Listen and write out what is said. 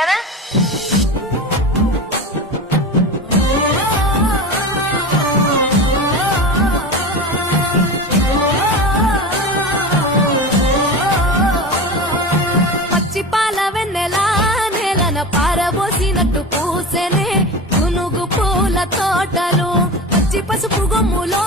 కదా. పచ్చి పాల వెన్నెలా నేలన పారబోసినట్టు పూసెనే గునుగు పూల తోటలు పచ్చి పసుపు గొమ్ములో